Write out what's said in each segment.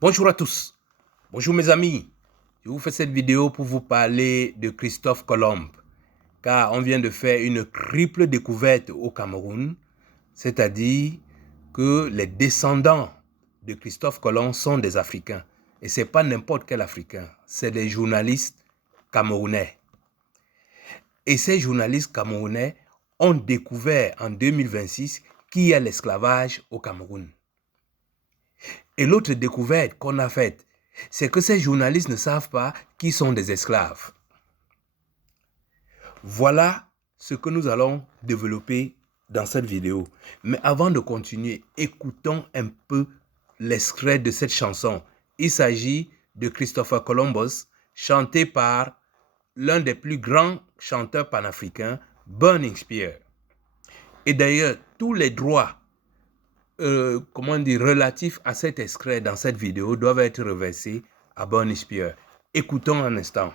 Bonjour à tous, bonjour mes amis. Je vous fais cette vidéo pour vous parler de Christophe Colomb, car on vient de faire une triple découverte au Cameroun, c'est-à-dire que les descendants de Christophe Colomb sont des Africains. Et ce n'est pas n'importe quel Africain, c'est des journalistes camerounais. Et ces journalistes camerounais ont découvert en 2026 qu'il y a l'esclavage au Cameroun. Et l'autre découverte qu'on a faite, c'est que ces journalistes ne savent pas qui sont des esclaves. Voilà ce que nous allons développer dans cette vidéo. Mais avant de continuer, écoutons un peu l'extrait de cette chanson. Il s'agit de Christopher Columbus, chanté par l'un des plus grands chanteurs panafricains, Burning Spear. Et d'ailleurs, tous les droits relatifs à cet extrait dans cette vidéo doivent être reversés à Burning Spear. Écoutons un instant.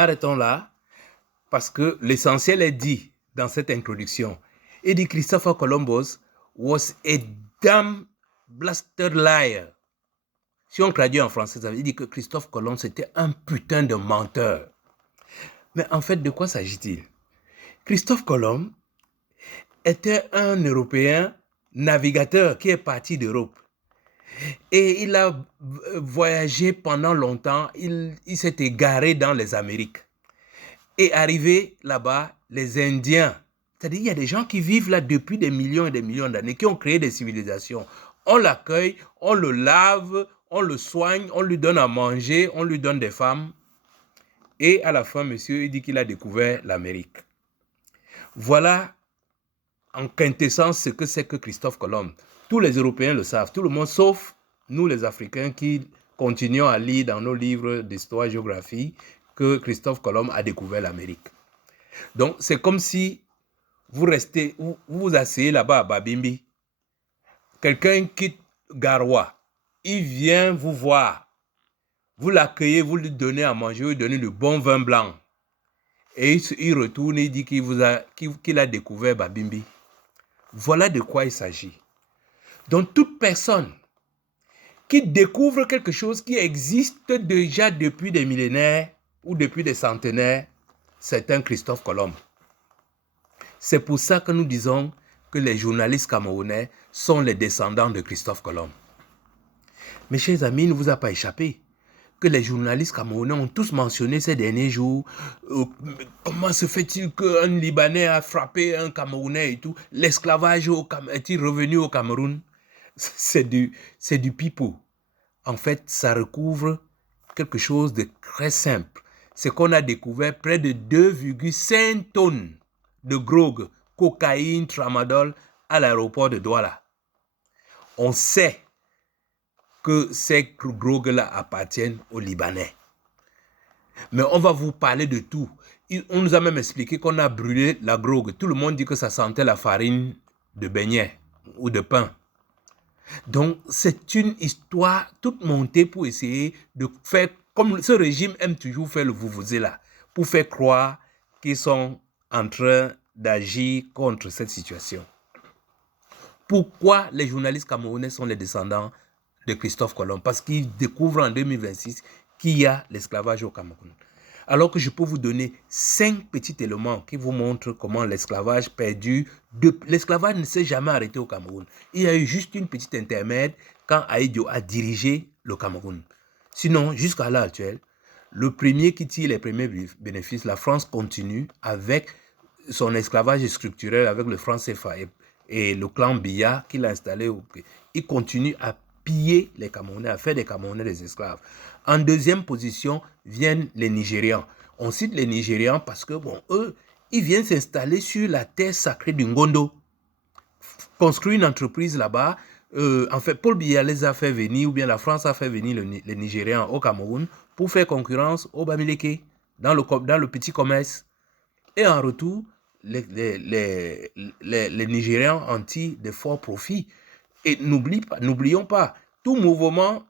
Arrêtons là, parce que l'essentiel est dit dans cette introduction. Il dit Christopher Columbus was a damn blasted liar. Si on traduit en français, ça veut dire que Christophe Colomb c'était un putain de menteur. Mais en fait, de quoi s'agit-il? Christophe Colomb était un Européen navigateur qui est parti d'Europe. Et il a voyagé pendant longtemps, il s'est égaré dans les Amériques. Et arrivé là-bas, les Indiens, c'est-à-dire il y a des gens qui vivent là depuis des millions et des millions d'années, qui ont créé des civilisations. On l'accueille, on le lave, on le soigne, on lui donne à manger, on lui donne des femmes. Et à la fin, monsieur, il dit qu'il a découvert l'Amérique. Voilà en quintessence ce que c'est que Christophe Colomb. Tous les Européens le savent, tout le monde, sauf nous les Africains qui continuons à lire dans nos livres d'histoire-géographie que Christophe Colomb a découvert l'Amérique. Donc, c'est comme si vous restez, vous vous asseyez là-bas à Babimbi. Quelqu'un quitte Garoua, il vient vous voir. Vous l'accueillez, vous lui donnez à manger, vous lui donnez du bon vin blanc. Et il retourne et il dit qu'il a découvert Babimbi. Voilà de quoi il s'agit. Donc, toute personne qui découvre quelque chose qui existe déjà depuis des millénaires ou depuis des centenaires, c'est un Christophe Colomb. C'est pour ça que nous disons que les journalistes camerounais sont les descendants de Christophe Colomb. Mes chers amis, il ne vous a pas échappé que les journalistes camerounais ont tous mentionné ces derniers jours comment se fait-il qu'un Libanais a frappé un Camerounais et tout, l'esclavage est-il revenu au Cameroun? C'est du pipeau. En fait, ça recouvre quelque chose de très simple. C'est qu'on a découvert près de 2,5 tonnes de drogue, cocaïne, tramadol à l'aéroport de Douala. On sait que ces drogues-là appartiennent aux Libanais. Mais on va vous parler de tout. On nous a même expliqué qu'on a brûlé la drogue. Tout le monde dit que ça sentait la farine de beignet ou de pain. Donc, c'est une histoire toute montée pour essayer de faire, comme ce régime aime toujours faire le vous-vous-là, pour faire croire qu'ils sont en train d'agir contre cette situation. Pourquoi les journalistes camerounais sont les descendants de Christophe Colomb? Parce qu'ils découvrent en 2026 qu'il y a l'esclavage au Cameroun. Alors que je peux vous donner 5 petits éléments qui vous montrent comment l'esclavage perdure. L'esclavage ne s'est jamais arrêté au Cameroun. Il y a eu juste une petite intermède quand Ahidjo a dirigé le Cameroun. Sinon, jusqu'à l'heure actuelle, le premier qui tire les premiers bénéfices, la France continue avec son esclavage structurel avec le franc CFA et le clan Biya qu'il a installé. Il continue à piller les Camerounais, à faire des Camerounais des esclaves. En deuxième position viennent les Nigérians. On cite les Nigérians parce que, bon, eux, ils viennent s'installer sur la terre sacrée du Ngondo, construire une entreprise là-bas. En fait, Paul Biya les a fait venir, ou bien la France a fait venir les Nigérians au Cameroun pour faire concurrence aux Bamileke dans le petit commerce. Et en retour, les Nigérians en tirent de forts profits. Et n'oublions pas, tout mouvement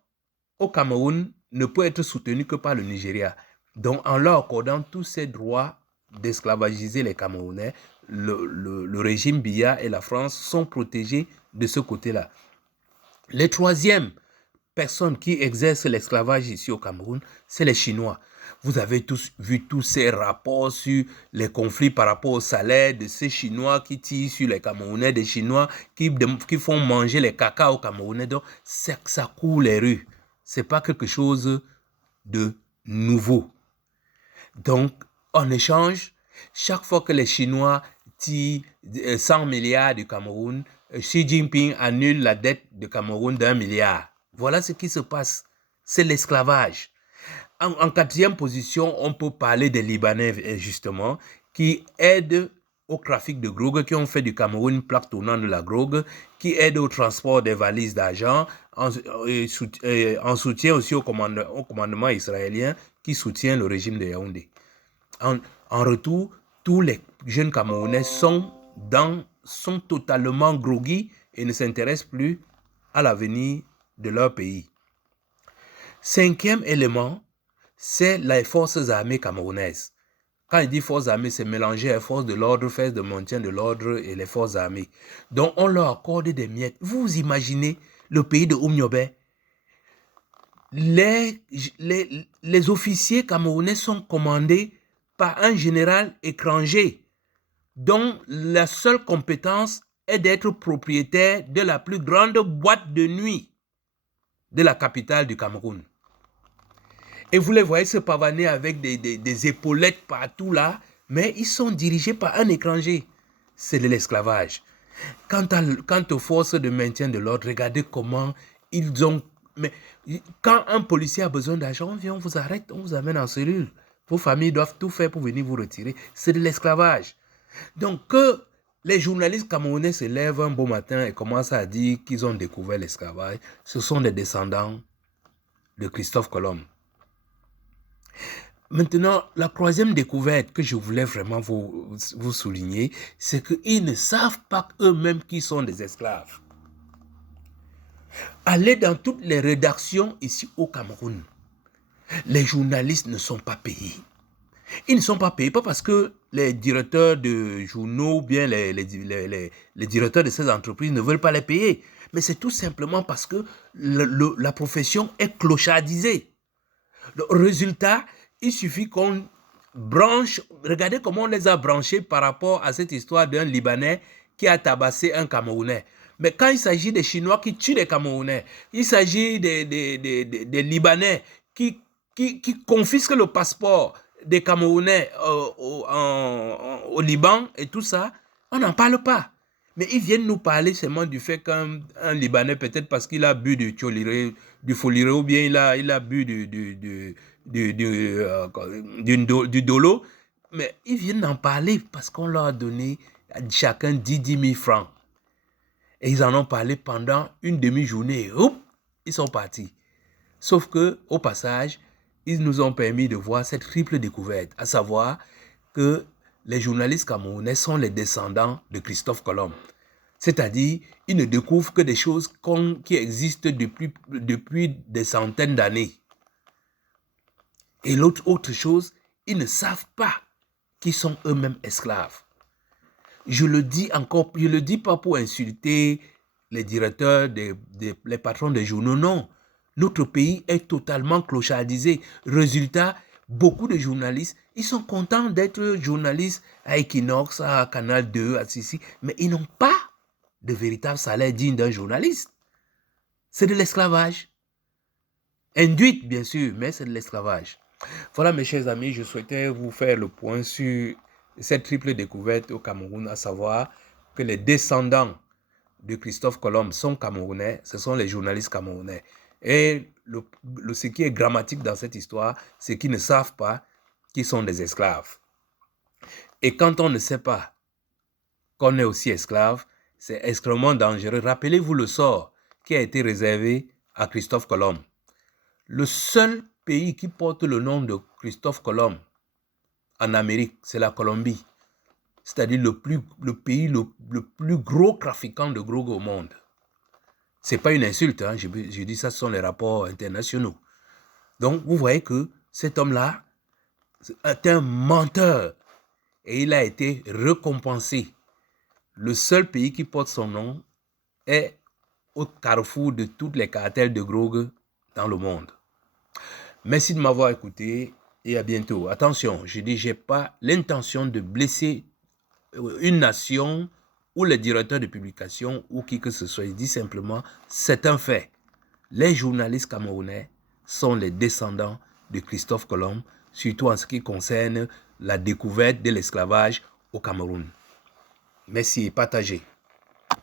au Cameroun ne peut être soutenu que par le Nigeria. Donc, en leur accordant tous ces droits d'esclavagiser les Camerounais, le régime Biya et la France sont protégés de ce côté-là. Les troisièmes personnes qui exercent l'esclavage ici au Cameroun, c'est les Chinois. Vous avez tous vu tous ces rapports sur les conflits par rapport au salaire de ces Chinois qui tirent sur les Camerounais, des Chinois qui font manger les caca aux Camerounais. Donc, ça court les rues. Ce n'est pas quelque chose de nouveau. Donc, en échange, chaque fois que les Chinois tirent 100 milliards du Cameroun, Xi Jinping annule la dette du Cameroun d'1 milliard. Voilà ce qui se passe. C'est l'esclavage. En quatrième position, on peut parler des Libanais, justement, qui aident au trafic de drogue, qui ont fait du Cameroun une plaque tournante de la drogue, qui aident au transport des valises d'argent, en soutien aussi au commandement israélien qui soutient le régime de Yaoundé. En retour, tous les jeunes Camerounais sont totalement groggy et ne s'intéressent plus à l'avenir de leur pays. Cinquième élément, c'est les forces armées camerounaises. Quand il dit forces armées, c'est mélanger les forces de l'ordre, forces de maintien de l'ordre et les forces armées. Donc, on leur accorde des miettes. Vous imaginez le pays de Oumniobé. Les officiers camerounais sont commandés par un général étranger dont la seule compétence est d'être propriétaire de la plus grande boîte de nuit de la capitale du Cameroun. Et vous les voyez se pavaner avec des épaulettes partout là, mais ils sont dirigés par un étranger. C'est de l'esclavage. Quant aux forces de maintien de l'ordre, regardez comment ils ont... Mais quand un policier a besoin d'argent, on vient, on vous arrête, on vous amène en cellule. Vos familles doivent tout faire pour venir vous retirer. C'est de l'esclavage. Donc que les journalistes camerounais se lèvent un beau matin et commencent à dire qu'ils ont découvert l'esclavage, ce sont des descendants de Christophe Colomb. Maintenant, la troisième découverte que je voulais vraiment vous souligner, c'est qu'ils ne savent pas eux-mêmes qu'ils sont des esclaves. Allez dans toutes les rédactions ici au Cameroun. Les journalistes ne sont pas payés. Ils ne sont pas payés, pas parce que les directeurs de journaux ou bien les directeurs de ces entreprises ne veulent pas les payer, mais c'est tout simplement parce que la profession est clochardisée. Le résultat, il suffit qu'on branche, regardez comment on les a branchés par rapport à cette histoire d'un Libanais qui a tabassé un Camerounais. Mais quand il s'agit des Chinois qui tuent les Camerounais, il s'agit des Libanais qui confisquent le passeport des Camerounais au Liban et tout ça, on n'en parle pas. Mais ils viennent nous parler seulement du fait qu'un Libanais, peut-être parce qu'il a bu du foliré ou bien il a bu du dolo, mais ils viennent en parler parce qu'on leur a donné à chacun 10 000 francs. Et ils en ont parlé pendant une demi-journée. Et hop, ils sont partis. Sauf que, au passage, ils nous ont permis de voir cette triple découverte, à savoir que les journalistes camerounais sont les descendants de Christophe Colomb. C'est-à-dire, ils ne découvrent que des choses qui existent depuis des centaines d'années. Et l'autre chose, ils ne savent pas qu'ils sont eux-mêmes esclaves. Je le dis encore, je ne le dis pas pour insulter les directeurs, les patrons des journaux, non. Notre pays est totalement clochardisé. Résultat, beaucoup de journalistes, ils sont contents d'être journalistes à Equinox, à Canal 2, à Sissi, mais ils n'ont pas de véritable salaire digne d'un journaliste. C'est de l'esclavage. Induite, bien sûr, mais c'est de l'esclavage. Voilà, mes chers amis, je souhaitais vous faire le point sur cette triple découverte au Cameroun, à savoir que les descendants de Christophe Colomb sont camerounais, ce sont les journalistes camerounais. Et ce qui est dramatique dans cette histoire, c'est qu'ils ne savent pas qu'ils sont des esclaves. Et quand on ne sait pas qu'on est aussi esclave, c'est extrêmement dangereux. Rappelez-vous le sort qui a été réservé à Christophe Colomb. Le seul pays qui porte le nom de Christophe Colomb en Amérique, c'est la Colombie. C'est-à-dire le pays le plus gros trafiquant de drogue au monde. Ce n'est pas une insulte, hein? Je dis ça, ce sont les rapports internationaux. Donc, vous voyez que cet homme-là est un menteur et il a été récompensé. Le seul pays qui porte son nom est au carrefour de tous les cartels de drogue dans le monde. Merci de m'avoir écouté et à bientôt. Attention, je dis, je n'ai pas l'intention de blesser une nation ou le directeur de publication ou qui que ce soit. Il dit simplement, c'est un fait. Les journalistes camerounais sont les descendants de Christophe Colomb, surtout en ce qui concerne la découverte de l'esclavage au Cameroun. Merci, partagez.